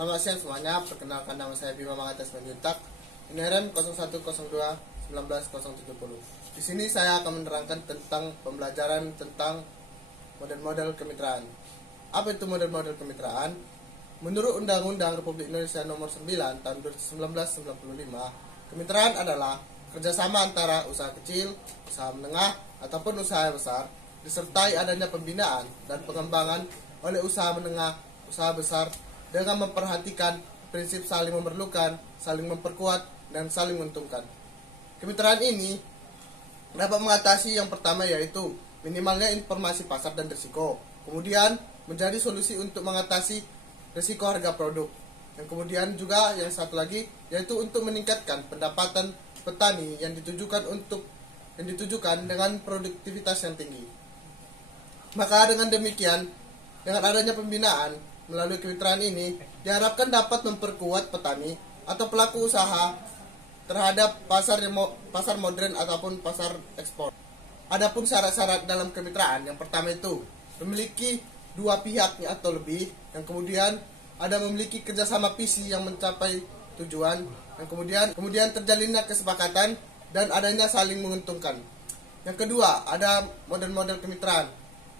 Selamat siang semuanya, perkenalkan nama saya Bima Mangatas Manjuntak, Inheren 0102 19070. Di sini saya akan menerangkan tentang pembelajaran tentang model-model kemitraan. Apa itu model-model kemitraan? Menurut Undang-Undang Republik Indonesia Nomor 9 Tahun 1995, kemitraan adalah kerjasama antara usaha kecil, usaha menengah, ataupun usaha besar, disertai adanya pembinaan dan pengembangan oleh usaha menengah, usaha besar, dengan memperhatikan prinsip saling memerlukan, saling memperkuat, dan saling menguntungkan. Kemitraan ini dapat mengatasi yang pertama yaitu minimalnya informasi pasar dan risiko. Kemudian menjadi solusi untuk mengatasi risiko harga produk. Yang kemudian juga yang satu lagi yaitu untuk meningkatkan pendapatan petani yang ditujukan dengan produktivitas yang tinggi. Maka dengan demikian, dengan adanya pembinaan melalui kemitraan ini diharapkan dapat memperkuat petani atau pelaku usaha terhadap pasar modern ataupun pasar ekspor. Adapun syarat-syarat dalam kemitraan, yang pertama itu memiliki dua pihak atau lebih, yang kemudian ada memiliki kerjasama visi yang mencapai tujuan, yang kemudian terjalinnya kesepakatan dan adanya saling menguntungkan. Yang kedua, ada model-model kemitraan.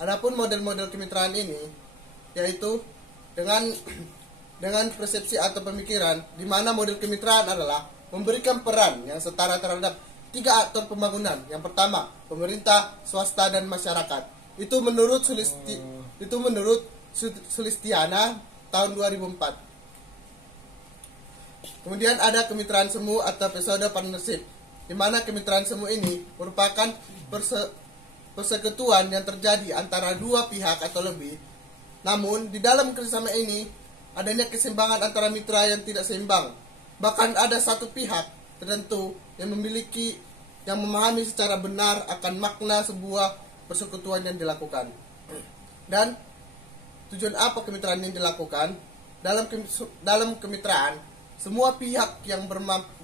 Adapun model-model kemitraan ini yaitu dengan persepsi atau pemikiran di mana model kemitraan adalah memberikan peran yang setara terhadap tiga aktor pembangunan. Yang pertama, pemerintah, swasta, dan masyarakat. Itu menurut Sulistiana tahun 2004. Kemudian ada kemitraan semu atau episode partnership, di mana kemitraan semu ini merupakan persekutuan yang terjadi antara dua pihak atau lebih. Namun, di dalam kerjasama ini, adanya keseimbangan antara mitra yang tidak seimbang. Bahkan ada satu pihak tertentu yang memahami secara benar akan makna sebuah persekutuan yang dilakukan. Dan tujuan apa kemitraan ini dilakukan? Dalam kemitraan, semua pihak yang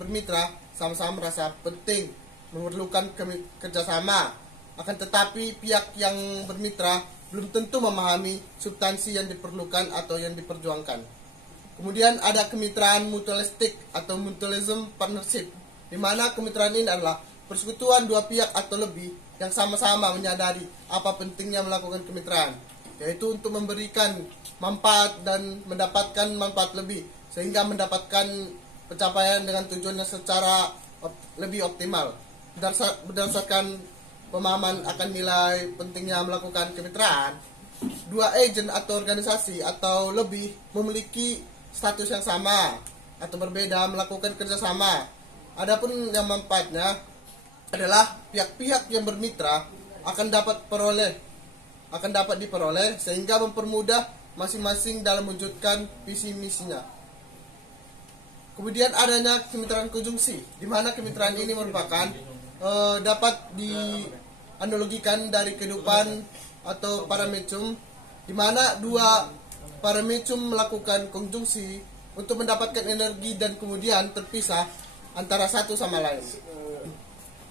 bermitra sama-sama merasa penting, memerlukan kerjasama. Akan tetapi pihak yang bermitra belum tentu memahami substansi yang diperlukan atau yang diperjuangkan. Kemudian ada kemitraan mutualistik atau mutualism partnership, di mana kemitraan ini adalah persekutuan dua pihak atau lebih yang sama-sama menyadari apa pentingnya melakukan kemitraan, yaitu untuk memberikan manfaat dan mendapatkan manfaat lebih, sehingga mendapatkan pencapaian dengan tujuannya secara lebih optimal. Berdasarkan pemahaman akan nilai pentingnya melakukan kemitraan, dua agen atau organisasi atau lebih memiliki status yang sama atau berbeda melakukan kerjasama. Adapun yang manfaatnya adalah pihak-pihak yang bermitra akan dapat diperoleh sehingga mempermudah masing-masing dalam mewujudkan visi misinya. Kemudian adanya kemitraan konjungsi, di mana kemitraan ini merupakan dapat dianalogikan dari kehidupan atau paramecium, di mana dua paramecium melakukan konjungsi untuk mendapatkan energi dan kemudian terpisah antara satu sama lain.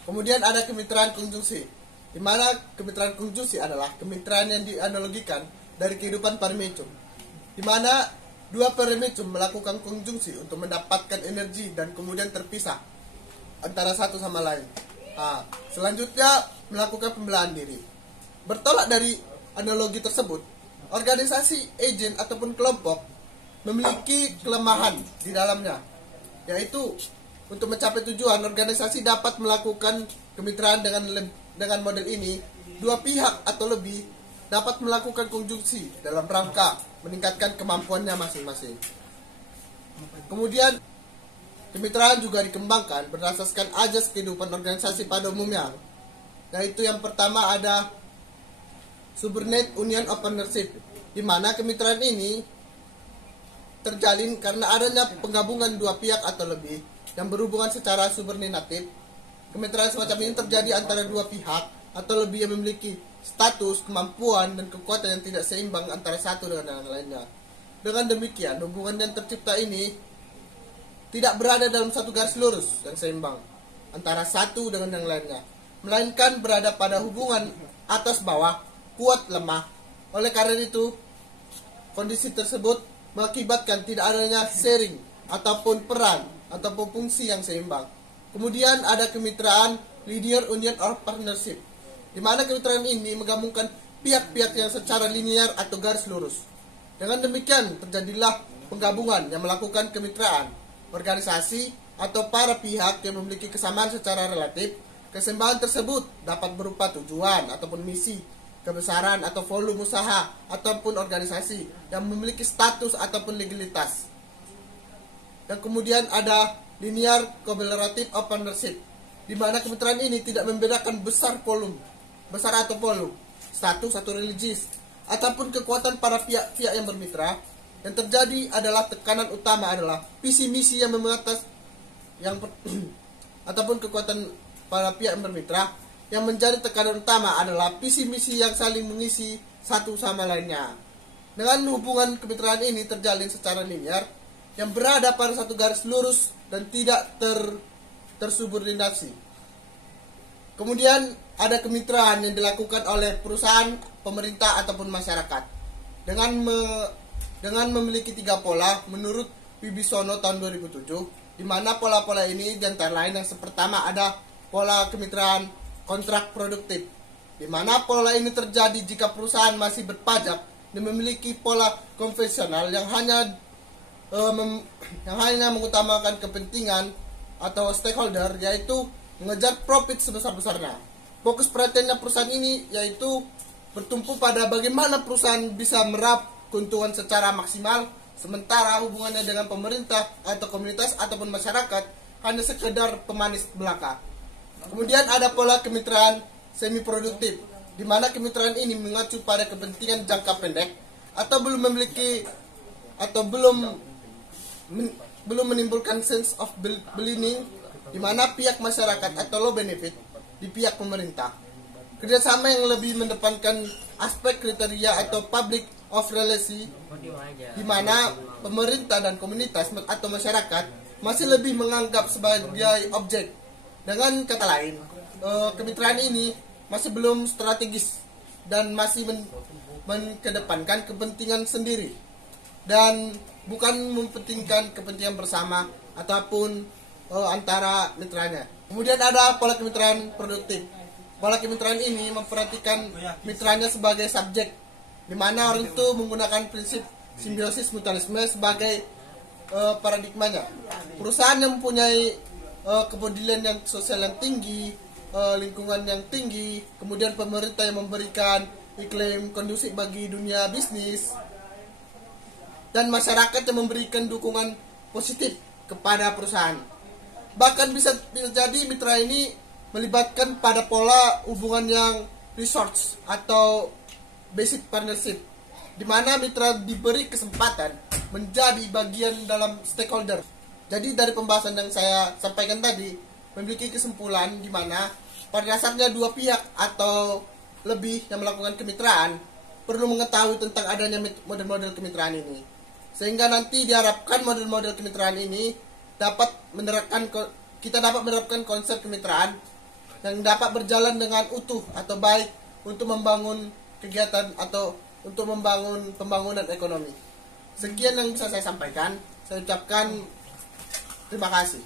Kemudian ada kemitraan konjungsi, di mana kemitraan konjungsi adalah kemitraan yang dianalogikan dari kehidupan paramecium, di mana dua paramecium melakukan konjungsi untuk mendapatkan energi dan kemudian terpisah antara satu sama lain. Selanjutnya melakukan pembelaan diri. Bertolak dari analogi tersebut, organisasi, agen ataupun kelompok memiliki kelemahan di dalamnya, yaitu untuk mencapai tujuan organisasi dapat melakukan kemitraan dengan model ini. Dua pihak atau lebih dapat melakukan konjungsi dalam rangka meningkatkan kemampuannya masing-masing. Kemudian kemitraan juga dikembangkan berdasarkan azas kehidupan organisasi pada umumnya, yaitu yang pertama ada subordinate union of partnership, di mana kemitraan ini terjalin karena adanya penggabungan dua pihak atau lebih yang berhubungan secara subordinatif. Kemitraan semacam ini terjadi antara dua pihak atau lebih yang memiliki status, kemampuan, dan kekuatan yang tidak seimbang antara satu dengan yang lainnya. Dengan demikian, hubungan yang tercipta ini tidak berada dalam satu garis lurus yang seimbang antara satu dengan yang lainnya, melainkan berada pada hubungan atas bawah, kuat lemah. Oleh karena itu, kondisi tersebut mengakibatkan tidak adanya sharing ataupun peran ataupun fungsi yang seimbang. Kemudian ada kemitraan linear union or partnership, di mana kemitraan ini menggabungkan pihak-pihak yang secara linear atau garis lurus. Dengan demikian terjadilah penggabungan yang melakukan kemitraan organisasi atau para pihak yang memiliki kesamaan secara relatif. Keseimbangan tersebut dapat berupa tujuan ataupun misi, kebesaran atau volume usaha ataupun organisasi yang memiliki status ataupun legalitas. Dan kemudian ada linear cooperative of partnership, di mana kemitraan ini tidak membedakan besar atau volume, status atau religius, ataupun kekuatan para pihak-pihak yang bermitra. Yang terjadi adalah tekanan utama adalah visi misi yang ataupun kekuatan para pihak yang bermitra. Yang menjadi tekanan utama adalah visi misi yang saling mengisi satu sama lainnya. Dengan hubungan kemitraan ini terjalin secara linear yang berada pada satu garis lurus dan tidak tersubordinasi. Kemudian ada kemitraan yang dilakukan oleh perusahaan, pemerintah ataupun masyarakat dengan memiliki 3 pola menurut Wibisono tahun 2007, di mana pola-pola ini di antara lain yang pertama ada pola kemitraan kontrak produktif, di mana pola ini terjadi jika perusahaan masih berpajak dan memiliki pola konvensional yang hanya mengutamakan kepentingan atau stakeholder, yaitu mengejar profit sebesar-besarnya. Fokus perhatiannya perusahaan ini yaitu bertumpu pada bagaimana perusahaan bisa meraup keuntungan secara maksimal, sementara hubungannya dengan pemerintah atau komunitas ataupun masyarakat hanya sekedar pemanis belaka. Kemudian ada pola kemitraan semi produktif, di mana kemitraan ini mengacu pada kepentingan jangka pendek atau belum menimbulkan sense of belonging, di mana pihak masyarakat atau low benefit di pihak pemerintah. Kerjasama yang lebih mendepankan aspek kriteria atau public of relation, di mana pemerintah dan komunitas atau masyarakat masih lebih menganggap sebagai objek. Dengan kata lain, kemitraan ini masih belum strategis dan masih mengedepankan kepentingan sendiri dan bukan mempentingkan kepentingan bersama ataupun antara mitranya. Kemudian ada pola kemitraan produktif. Pola kemitraan ini memperhatikan mitranya sebagai subjek, di mana orang itu menggunakan prinsip simbiosis mutualisme sebagai paradigmanya. Perusahaan yang mempunyai kepedulian yang sosial yang tinggi, lingkungan yang tinggi, kemudian pemerintah yang memberikan iklim kondusif bagi dunia bisnis, dan masyarakat yang memberikan dukungan positif kepada perusahaan. Bahkan bisa jadi mitra ini melibatkan pada pola hubungan yang resource atau basic partnership, di mana mitra diberi kesempatan menjadi bagian dalam stakeholder. Jadi dari pembahasan yang saya sampaikan tadi memiliki kesimpulan di mana pada dasarnya dua pihak atau lebih yang melakukan kemitraan perlu mengetahui tentang adanya model-model kemitraan ini, sehingga nanti diharapkan model-model kemitraan ini kita dapat menerapkan konsep kemitraan yang dapat berjalan dengan utuh atau baik untuk membangun kegiatan atau untuk membangun pembangunan ekonomi. Sekian yang bisa saya sampaikan. Saya ucapkan terima kasih.